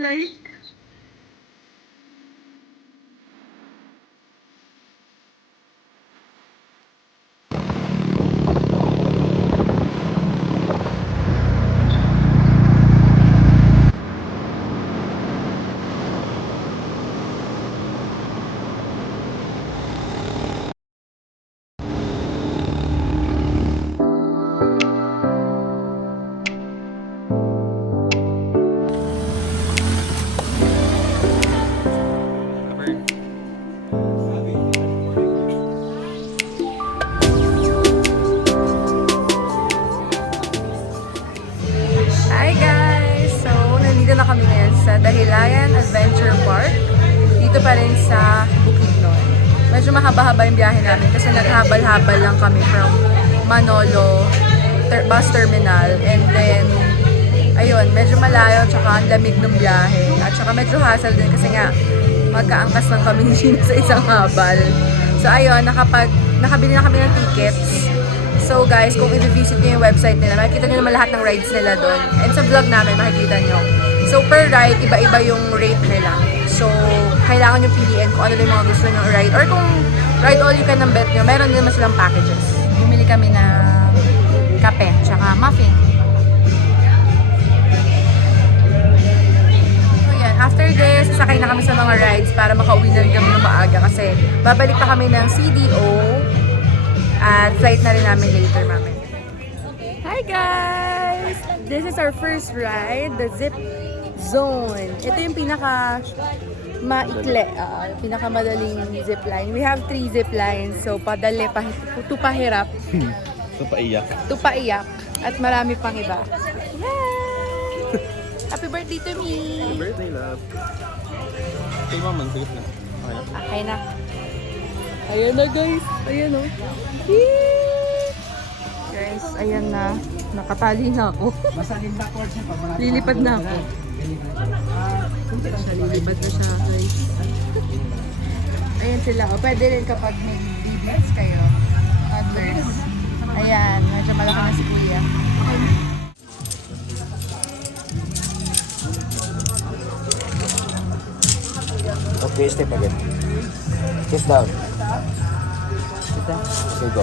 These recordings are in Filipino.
Dahilay. Hi guys! So, nandito na kami ngayon sa Dahilayan Adventure Park. Dito pa rin sa Bukidnon. Medyo mahaba-haba yung biyahe namin kasi naghabal-habal lang kami from Manolo bus terminal. And then, ayun, medyo malayo tsaka ang lamig ng biyahe. At tsaka medyo hassle din kasi nga magkaangkas lang kami ni Gino sa isang habal. So, ayun, nakabili na kami ng tickets. So guys, kung i-visit nyo yung website nila, makikita nyo naman lahat ng rides nila doon. And sa vlog namin, makikita nyo. So per ride, iba-iba yung rate nila. So, kailangan nyo piliin kung ano yung mga gusto nyo ride. Or kung ride all you can ng bet nyo, meron din naman silang packages. Bumili kami ng kape, tsaka muffin. So yan, after this, sasakay na kami sa mga rides para makauwi na rin kami ng maaga. Kasi babalik pa kami ng CDO. At flight na rin namin later, mami. Hi guys! This is our first ride, the Zip Zone. Ito yung pinaka maikli, pinakamadaling zipline. We have 3 ziplines, so padali, tupahirap. Tupaiyak. Tupaiyak. At marami pang iba. Yay! Happy birthday to me! Happy birthday, love. Kay mama, sige na. Okay na. Ayan na guys. Ayan o. Guys, ayan na. Nakatali na ako. Lilipad na ako. Lilipad na siya guys. Ayan sila. O, pwede rin kapag may babies kayo. Others. Ayan. Medyo malaki na si kuya. Okay, step again. Sit down. So go.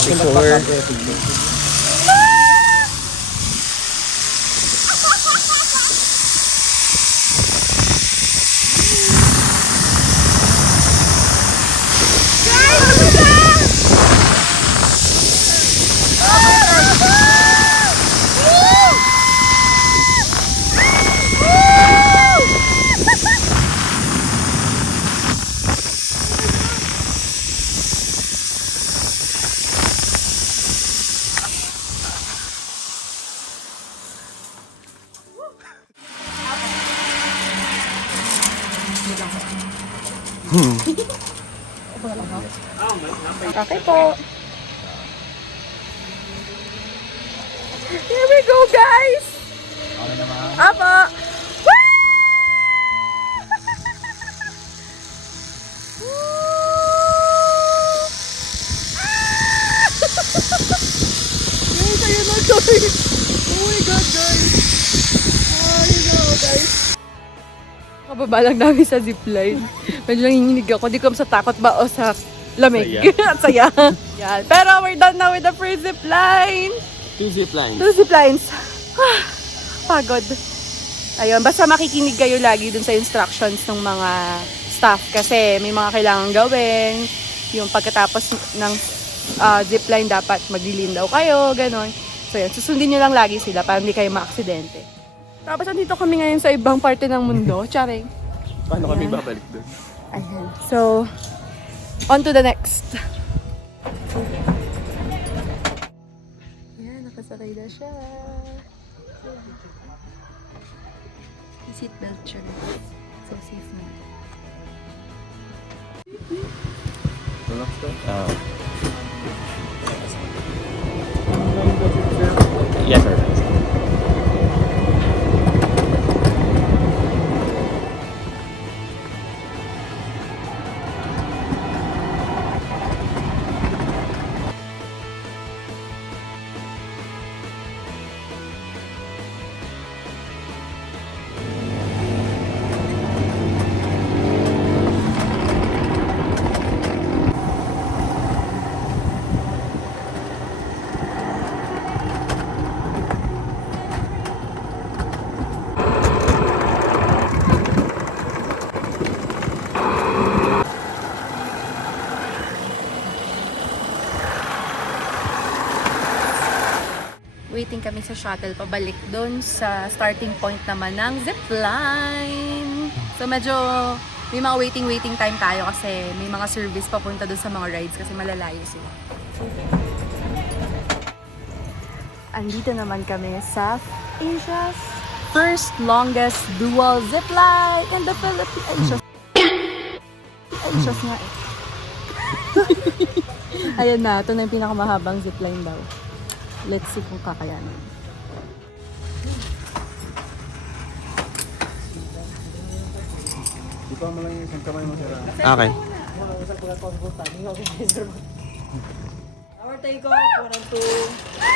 Picture. Okay po. Here we go, guys! Apa! Guys, ayun na guys! Oh my God, guys! Ayun na guys! Kababa lang namin sa zipline. Medyo nanginginig ako. Di ko sa takot ba o sa lamig. At saya. Yan. Pero we're done now with the first zipline. 2 ziplines. 2 ziplines. Pagod. Ayun. Basta makikinig kayo lagi dun sa instructions ng mga staff. Kasi may mga kailangan gawin. Yung pagkatapos ng zipline dapat maglilindaw kayo. Ganon. So yun. Susundin nyo lang lagi sila para hindi kayo ma-aksidente. Tapos andito kami ngayon sa ibang parte ng mundo. Charing. Paano kami babalik doon? Ayan. So, on to the next. Ayan, nakasakay na siya. Seatbelt siya. So, safe na. Relax ka? Yes, sir. waiting kami sa shuttle pabalik doon sa starting point naman ng Zipline. So medyo may mga waiting time tayo kasi may mga service papunta doon sa mga rides kasi malalayo sila. Andito naman kami sa Asia's first longest dual zipline in the Philippines. Asia's nga eh. Ayan na, ito na yung pinakamahabang zipline daw. Let's see kung kakayanin. Di pa mo lang yung isang kamay mo sila. Okay. Our take off, 1 and 2.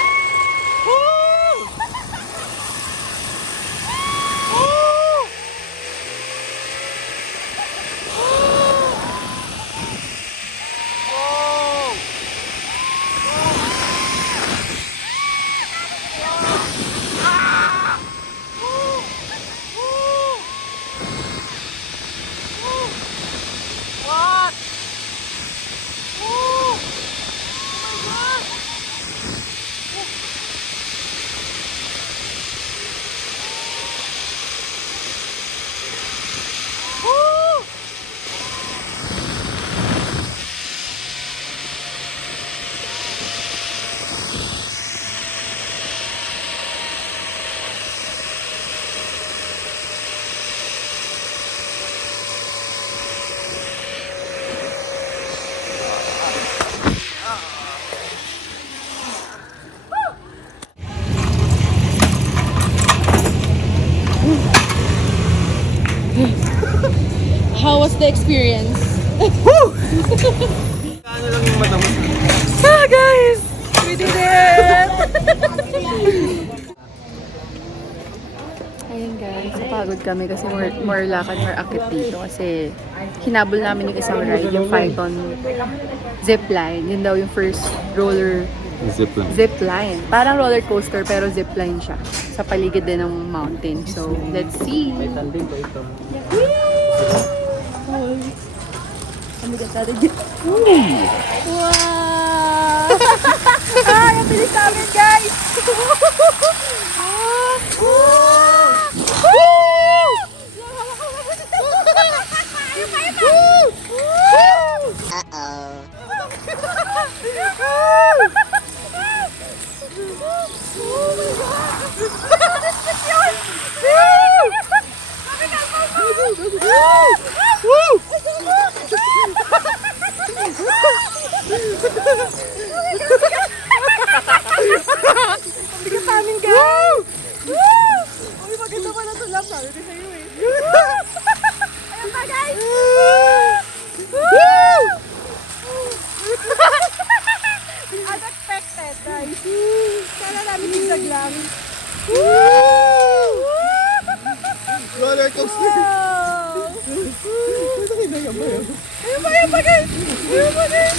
How was the experience? Ano lang yung mata mo? Ah, guys! We did it! Ayun guys, napagod kami kasi more lakad, more akit dito kasi hinabol namin yung isang ride, yung Python Zipline. Yun daw yung first Zipline. Parang roller coaster pero zipline siya. Sa paligid din ng mountain. So, let's see. Kami ganda rin yun. Wow! Ay, ang bilis namin, guys! Bigat namin, guys! Uy, maganda pala ito lang. Sabi ko sa'yo eh. Ayan pa, guys! Unexpected, guys. Kala namin biglag lang. Roller coaster! Ayun pa, guys! Ayun pa, guys!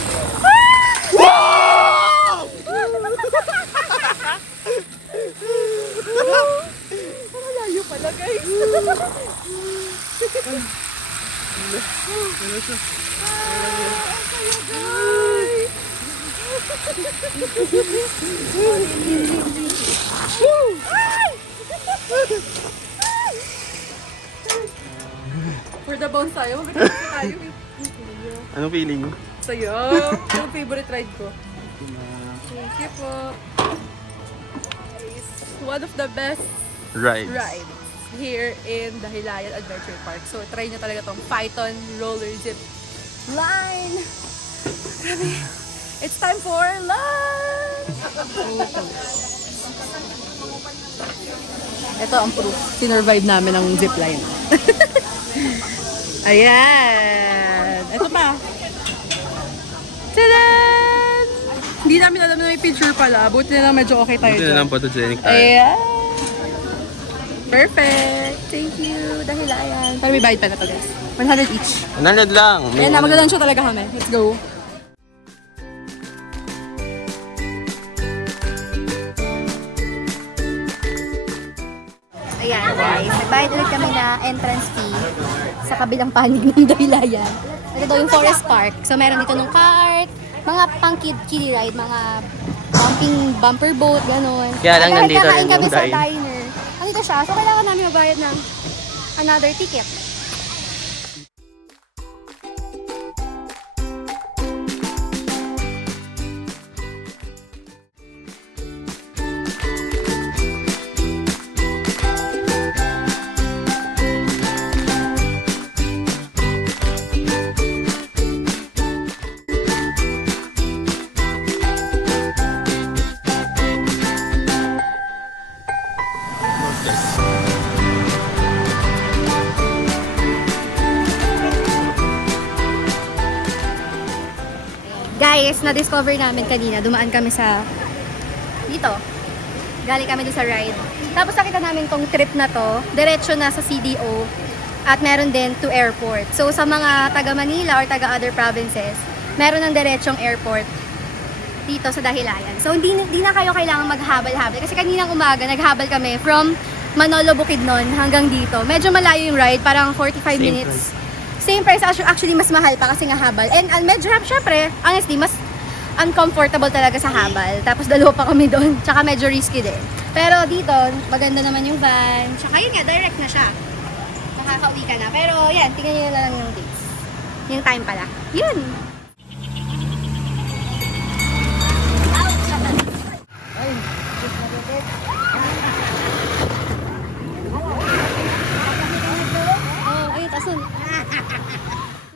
Malayo pala, guys. For the bounce tayo, maganda tayo. Anong feeling? Sa'yo, yung favorite ride ko. Thank you po. It's one of the best Rides. rides here in Dahilayan Adventure Park. So, try nyo talaga tong Python roller zip line. Grabe. It's time for lunch! Ito ang proof. Sinurvive namin ang zipline. Ayan! Ito pa. Tadaan! Hindi namin alam na may picture pala. Buti na lang medyo okay tayo Buti na dyan. lang photogenic tayo. Ayan! Perfect! Thank you! Dahilayan. Pero may bayad pa na to, guys. 100 each. 100 lang! Ayan na, maglalancho talaga kami. Let's go! Ayan guys, nagbayad ulit kami na entrance fee sa kabilang panig ng Dahilayan. Ito daw yung Forest Park. So meron dito ng cart, mga pang kiddie ride, mga bumping bumper boat, gano'n. Kaya lang nandito kakain rin kami yung sa dine. diner. Nandito siya, so kailangan namin magbayad ng another ticket. Guys, na-discover namin kanina, dumaan kami sa dito. Galing kami doon sa ride. Tapos nakita namin tong trip na to, diretso na sa CDO at meron din to airport. So sa mga taga Manila or taga other provinces, meron ng diretsong airport dito sa Dahilayan. So hindi na kayo kailangan maghabal-habal kasi kaninang umaga naghabal kami from Manolo Bukidnon hanggang dito. Medyo malayo yung ride, parang 45 minutes. Same price, actually mas mahal pa kasi nga habal. And medyo, syempre, honestly, mas uncomfortable talaga sa habal. Tapos dalawa pa kami doon, tsaka medyo risky din. Pero dito, maganda naman yung van. Tsaka yun nga, direct na siya. Nakakauwi ka na. Pero yan, tingnan nyo na lang yung dates. Yung time pala. Yun!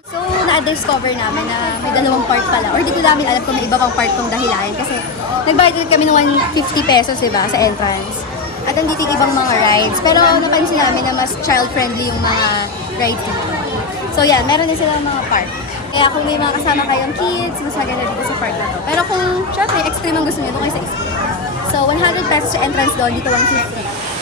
So, na-discover namin na may dalawang part pala. Or di ko namin alam kung may iba pang part tong Dahilayan. Kasi nagbayad kami ng 150 pesos, diba, sa entrance. At nandito yung ibang mga rides. Pero napansin namin na mas child-friendly yung mga rides dito. So, yan, meron din silang mga park. Kaya kung may mga kasama kayong kids, mas maganda dito sa park na to. Pero kung, syempre, extreme ang gusto nyo, doon kayo sa extreme. So, 100 pesos sa entrance doon, dito 150.